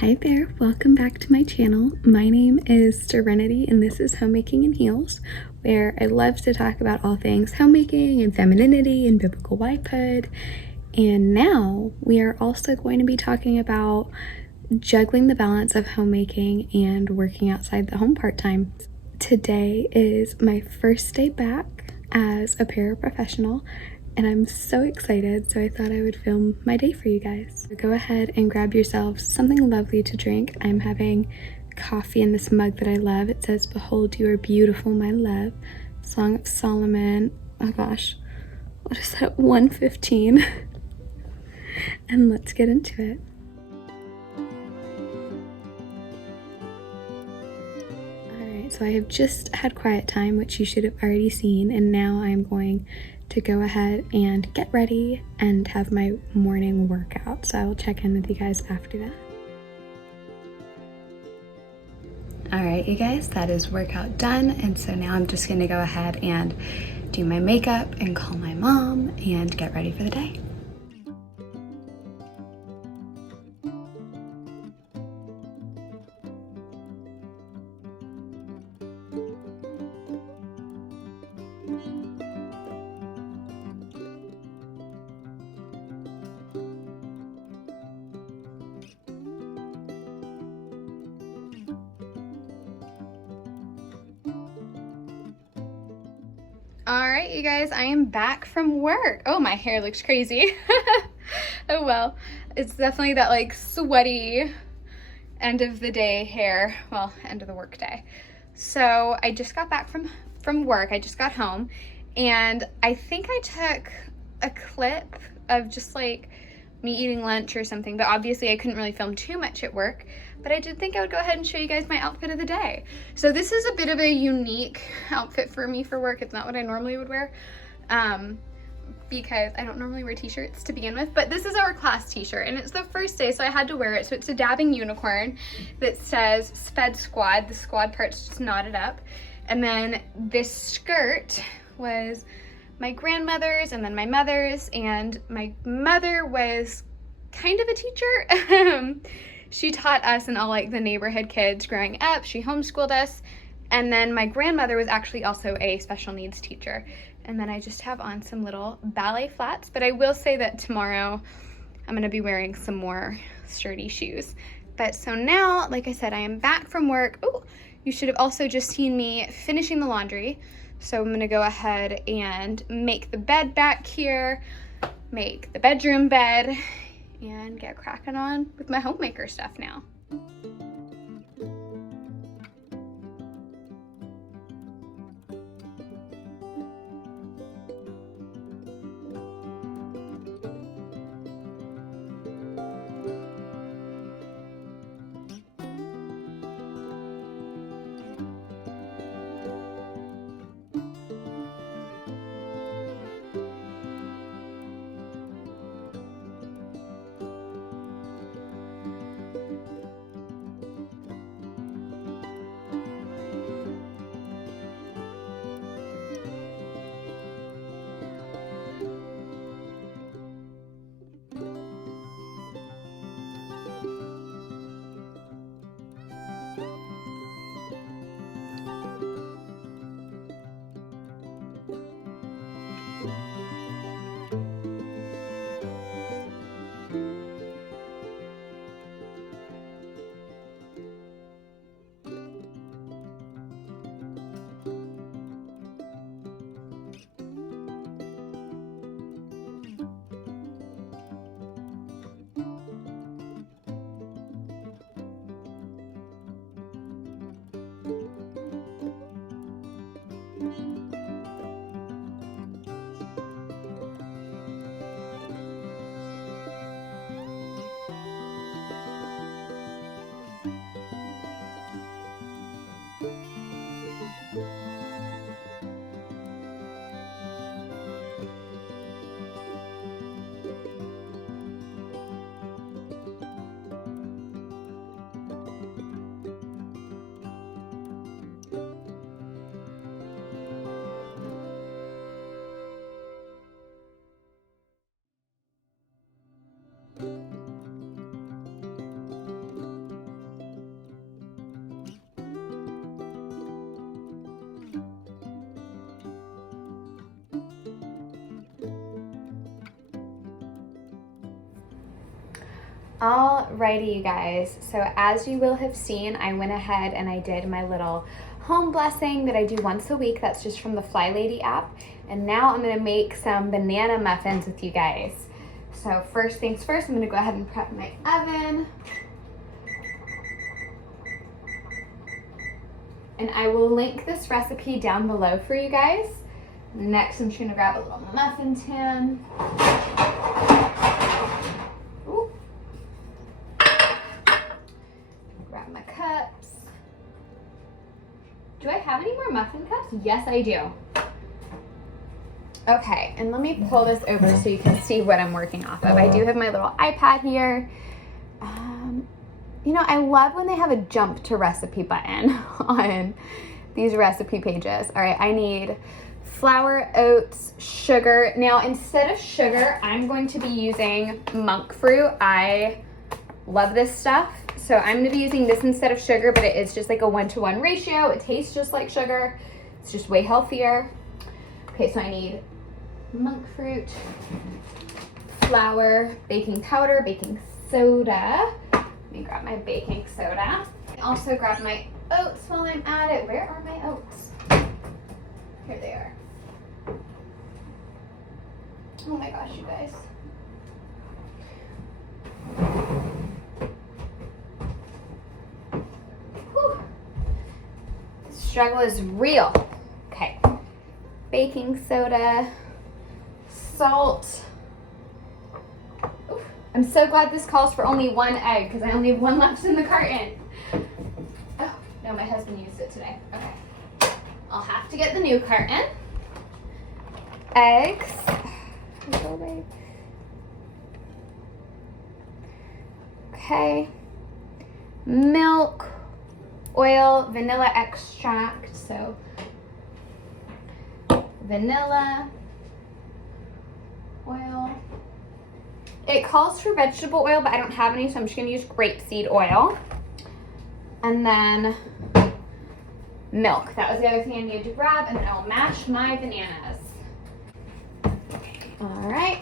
Hi there, welcome back to my channel. My name is Serenity and this is Homemaking in Heels, where I love to talk about all things homemaking and femininity and biblical wifehood. And now we are also going to be talking about juggling the balance of homemaking and working outside the home part-time. Today is my first day back as a paraprofessional and I'm so excited, so I thought I would film my day for you guys. So go ahead and grab yourselves something lovely to drink. I'm having coffee in this mug that I love. It says, "Behold, you are beautiful, my love." Song of Solomon. Oh gosh, what is that? 1:15. And let's get into it. Alright, so I have just had quiet time, which you should have already seen, and now I'm going to go ahead and get ready and have my morning workout. So I will check in with you guys after that. Alright, you guys, that is workout done, and so now I'm just gonna go ahead and do my makeup and call my mom and get ready for the day. All right, you guys, I am back from work. Oh, my hair looks crazy. Oh well, it's definitely that like sweaty end of the day hair, well, end of the work day. So I just got back from work. I just got home and I think I took a clip of just like me eating lunch or something, but obviously I couldn't really film too much at work, but I did think I would go ahead and show you guys my outfit of the day. So this is a bit of a unique outfit for me for work. It's not what I normally would wear because I don't normally wear t-shirts to begin with, but this is our class t-shirt and it's the first day, so I had to wear it. So it's a dabbing unicorn that says Sped Squad. The squad part's just knotted up. And then this skirt was my grandmother's and then my mother's, and my mother was kind of a teacher. She taught us and all like the neighborhood kids growing up. She homeschooled us. And then my grandmother was actually also a special needs teacher. And then I just have on some little ballet flats, but I will say that tomorrow I'm gonna be wearing some more sturdy shoes. But so now, like I said, I am back from work. Oh, you should have also just seen me finishing the laundry. So I'm gonna go ahead and make the bed back here, make the bedroom bed, and get cracking on with my homemaker stuff now. Alrighty, you guys. So as you will have seen, I went ahead and I did my little home blessing that I do once a week. That's just from the Fly Lady app. And now I'm gonna make some banana muffins with you guys. So first things first, I'm gonna go ahead and prep my oven. And I will link this recipe down below for you guys. Next, I'm just gonna grab a little muffin tin. Ooh. Grab my cups. Do I have any more muffin cups? Yes, I do. Okay, and let me pull this over so you can see what I'm working off of. I do have my little iPad here. You know, I love when they have a jump to recipe button on these recipe pages. All right, I need flour, oats, sugar. Now, instead of sugar, I'm going to be using monk fruit. I love this stuff. So I'm gonna be using this instead of sugar, but it is just like a 1-to-1 ratio. It tastes just like sugar. It's just way healthier. Okay, so I need monk fruit, flour, baking powder, baking soda. Let me grab my baking soda. I also grab my oats while I'm at it. Where are my oats? Here they are. Oh my gosh, you guys. Whew. The struggle is real. Okay. Baking soda, salt. Oof. I'm so glad this calls for only 1 egg because I only have 1 left in the carton. Oh, no, my husband used it today. Okay. I'll have to get the new carton. Eggs. Okay. Milk, oil, vanilla extract. So vanilla, oil. It calls for vegetable oil, but I don't have any, so I'm just gonna use grapeseed oil. And then milk. That was the other thing I needed to grab, and then I'll mash my bananas. All right.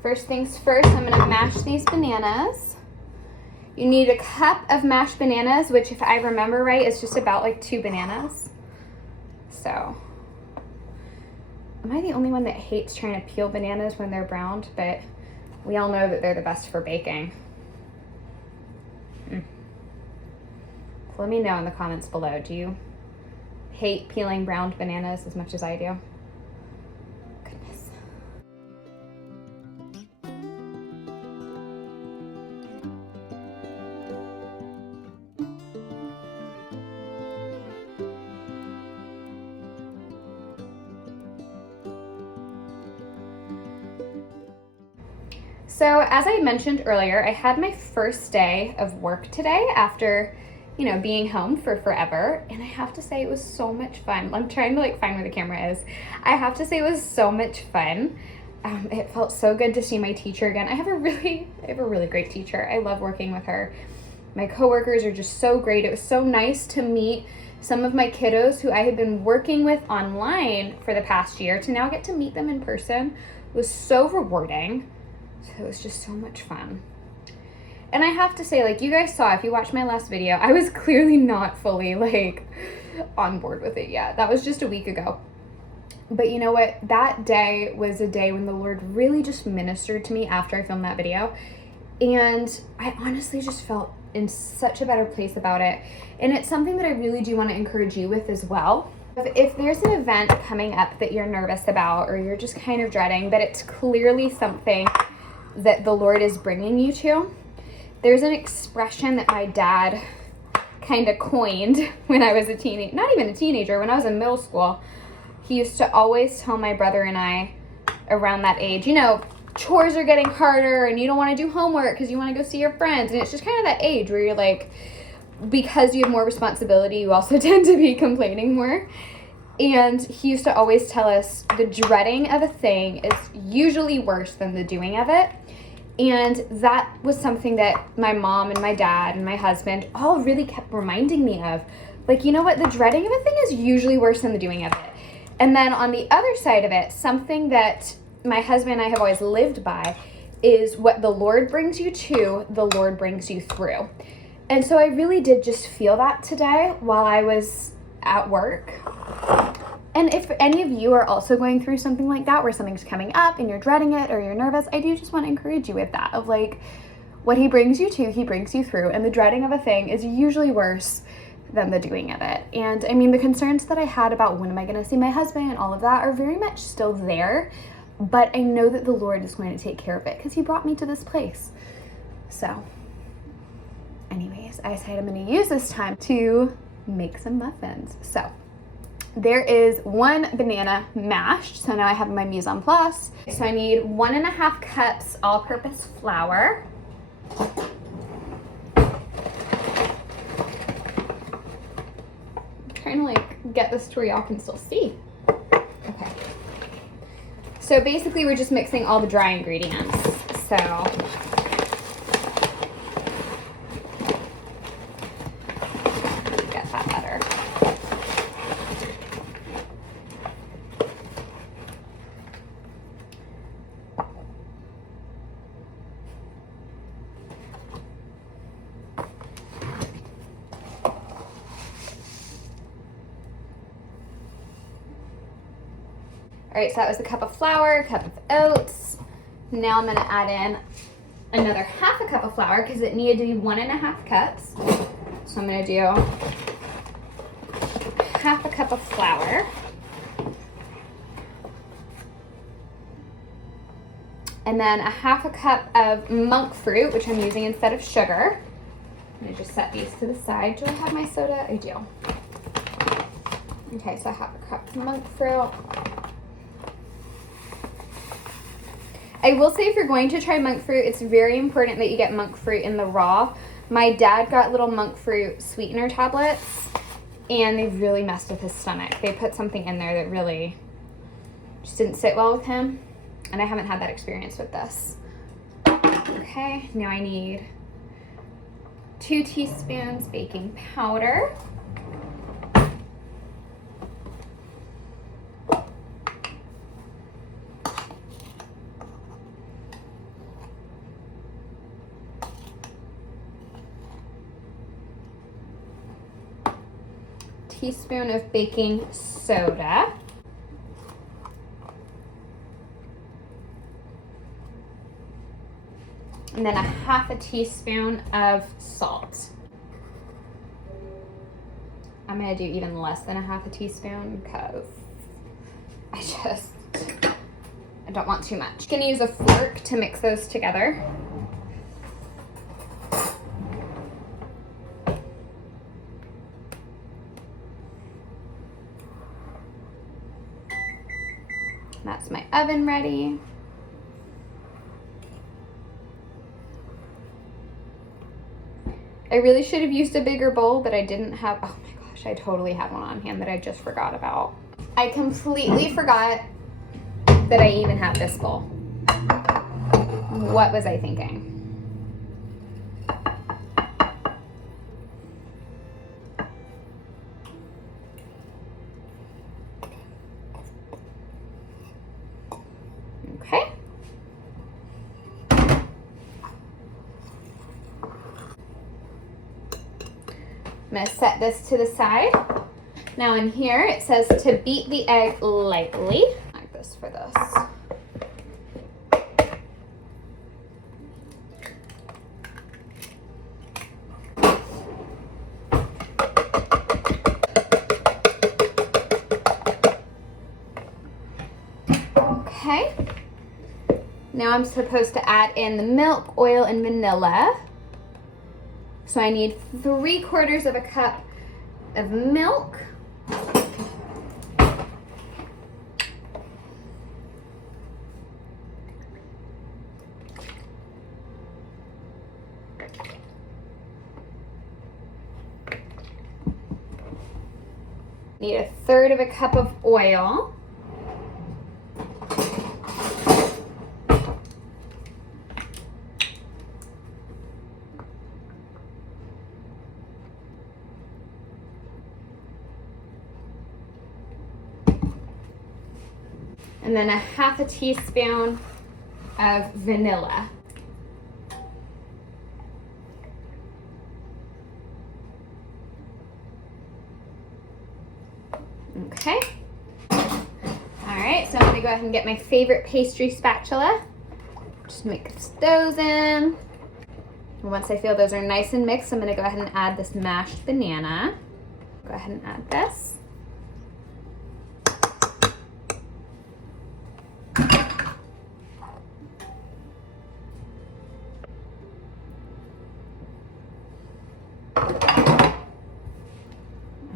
First things first, I'm gonna mash these bananas. You need a cup of mashed bananas, which if I remember right, is just about like 2 bananas. So, am I the only one that hates trying to peel bananas when they're browned? But we all know that they're the best for baking. So let me know in the comments below. Do you hate peeling browned bananas as much as I do? Goodness. So as I mentioned earlier, I had my first day of work today after, you know, being home for forever. And I have to say it was so much fun. I'm trying to like find where the camera is. I have to say it was so much fun. It felt so good to see my teacher again. I have a really great teacher. I love working with her. My coworkers are just so great. It was so nice to meet some of my kiddos who I had been working with online for the past year to now get to meet them in person. It was so rewarding. So it was just so much fun. And I have to say, like you guys saw, if you watched my last video, I was clearly not fully like on board with it yet. That was just a week ago. But you know what? That day was a day when the Lord really just ministered to me after I filmed that video. And I honestly just felt in such a better place about it. And it's something that I really do want to encourage you with as well. If there's an event coming up that you're nervous about or you're just kind of dreading, but it's clearly something that the Lord is bringing you to, there's an expression that my dad kind of coined when I was a teenager, not even a teenager, when I was in middle school. He used to always tell my brother and I around that age, you know, chores are getting harder and you don't want to do homework because you want to go see your friends. And it's just kind of that age where you're like, because you have more responsibility, you also tend to be complaining more. And he used to always tell us the dreading of a thing is usually worse than the doing of it. And that was something that my mom and my dad and my husband all really kept reminding me of. Like, you know what? The dreading of a thing is usually worse than the doing of it. And then on the other side of it, something that my husband and I have always lived by is what the Lord brings you to, the Lord brings you through. And so I really did just feel that today while I was at work. And if any of you are also going through something like that, where something's coming up and you're dreading it or you're nervous, I do just want to encourage you with that, of like, what he brings you to, he brings you through. And the dreading of a thing is usually worse than the doing of it. And I mean, the concerns that I had about when am I going to see my husband and all of that are very much still there. But I know that the Lord is going to take care of it because he brought me to this place. So anyways, I decided I'm going to use this time to make some muffins. So there is 1 banana mashed. So now I have my mise en place. So I need 1.5 cups all-purpose flour. I'm trying to like get this to where y'all can still see. Okay. So basically we're just mixing all the dry ingredients. So get that better. All right, so that was a cup of flour, a cup of oats. Now I'm gonna add in another 1/2 cup of flour because it needed to be 1.5 cups. So I'm gonna do 1/2 cup of flour. And then 1/2 cup of monk fruit, which I'm using instead of sugar. I'm gonna just set these to the side. Do I have my soda? I do. Okay, so 1/2 cup of monk fruit. I will say if you're going to try monk fruit, it's very important that you get monk fruit in the raw. My dad got little monk fruit sweetener tablets and they really messed with his stomach. They put something in there that really just didn't sit well with him. And I haven't had that experience with this. Okay, now I need 2 teaspoons baking powder. Teaspoon of baking soda. And then 1/2 teaspoon of salt. I'm gonna do even less than 1/2 teaspoon because I don't want too much. I'm gonna use a fork to mix those together. That's my oven ready. I really should have used a bigger bowl, but I didn't have, oh my gosh, I totally had one on hand that I just forgot about. I completely forgot that I even had this bowl. What was I thinking? Okay. I'm going to set this to the side. Now in here it says to beat the egg lightly. Like this for this. Okay. Now I'm supposed to add in the milk, oil, and vanilla. So I need 3/4 cup of milk. Need 1/3 cup of oil. And then 1/2 teaspoon of vanilla. Okay. All right, so I'm gonna go ahead and get my favorite pastry spatula. Just mix those in. And once I feel those are nice and mixed, I'm gonna go ahead and add this mashed banana. Go ahead and add this.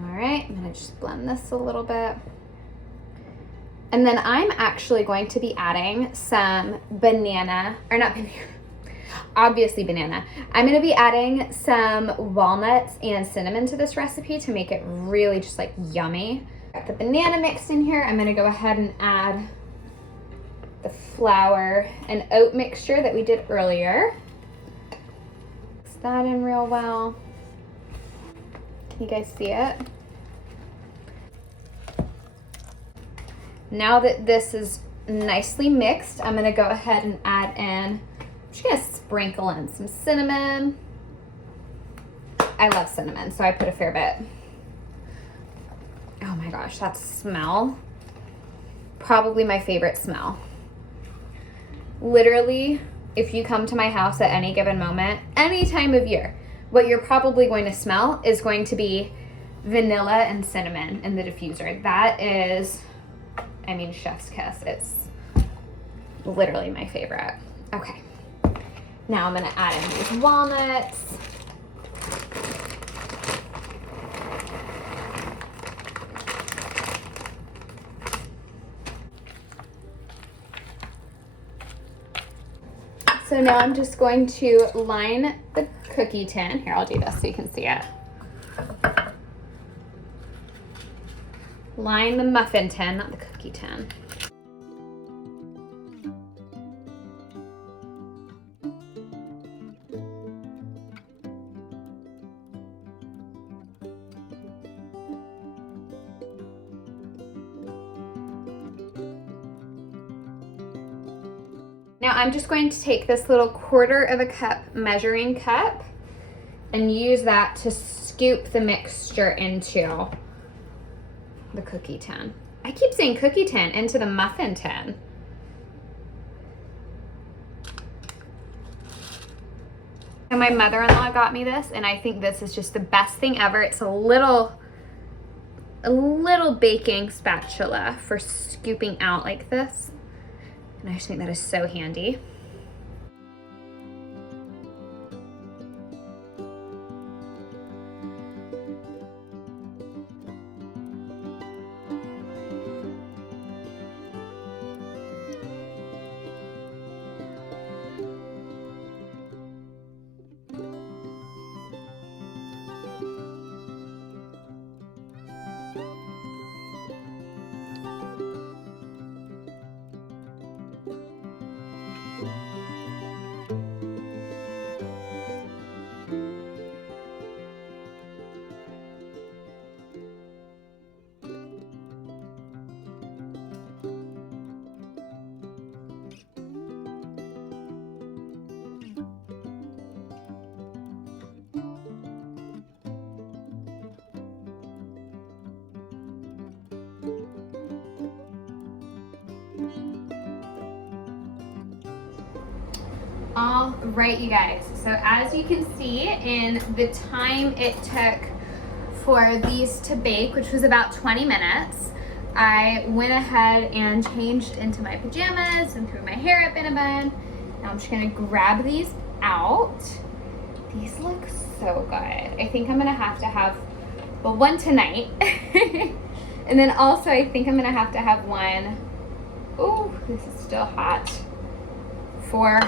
All right, I'm gonna just blend this a little bit. And then I'm actually going to be adding some banana, or not banana, obviously banana. I'm gonna be adding some walnuts and cinnamon to this recipe to make it really just like yummy. Got the banana mixed in here. I'm gonna go ahead and add the flour and oat mixture that we did earlier. Mix that in real well. Can you guys see it? Now that this is nicely mixed, I'm gonna go ahead and add in, I'm just gonna sprinkle in some cinnamon. I love cinnamon, so I put a fair bit. Oh my gosh, that smell. Probably my favorite smell. Literally, if you come to my house at any given moment, any time of year, what you're probably going to smell is going to be vanilla and cinnamon in the diffuser. That is, I mean, chef's kiss. It's literally my favorite. Okay, now I'm gonna add in these walnuts. So now I'm just going to line the cookie tin. Here, I'll do this so you can see it. Line the muffin tin, not the cookie tin. Now I'm just going to take this little 1/4 of a cup measuring cup and use that to scoop the mixture into the cookie tin. I keep saying cookie tin, into the muffin tin. And my mother-in-law got me this, and I think this is just the best thing ever. It's a little baking spatula for scooping out like this. And I just think that is so handy. All right, you guys, so as you can see, in the time it took for these to bake, which was about 20 minutes, I went ahead and changed into my pajamas and threw my hair up in a bun. Now I'm just gonna grab these out. These look so good. I think I'm gonna have to have, well, one tonight. And then also I think I'm gonna have to have one, ooh, this is still hot, for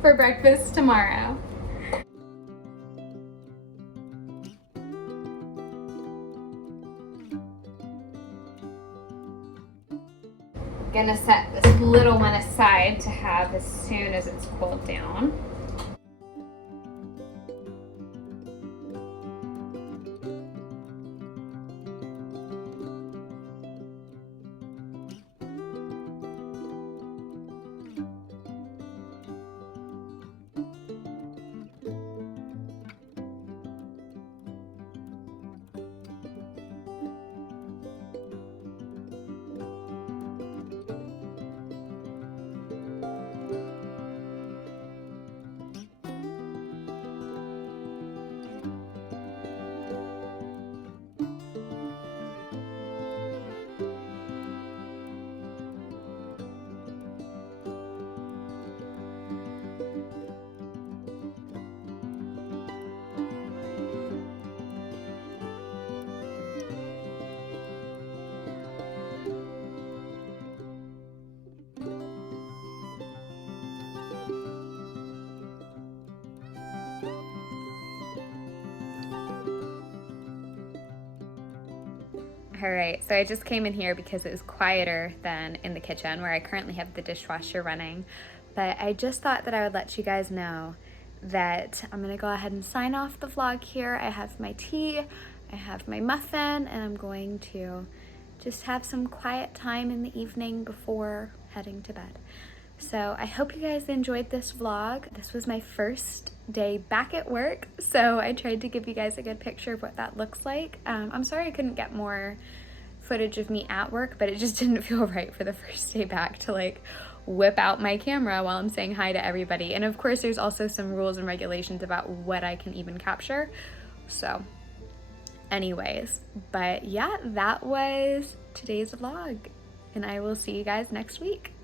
for breakfast tomorrow. Gonna set this little one aside to have as soon as it's cooled down. All right, so I just came in here because it was quieter than in the kitchen where I currently have the dishwasher running. But I just thought that I would let you guys know that I'm gonna go ahead and sign off the vlog here. I have my tea, I have my muffin, and I'm going to just have some quiet time in the evening before heading to bed. So I hope you guys enjoyed this vlog. This was my first day back at work, so I tried to give you guys a good picture of what that looks like. I'm sorry I couldn't get more footage of me at work, but it just didn't feel right for the first day back to like whip out my camera while I'm saying hi to everybody. And of course there's also some rules and regulations about what I can even capture. So anyways, but yeah, that was today's vlog, and I will see you guys next week.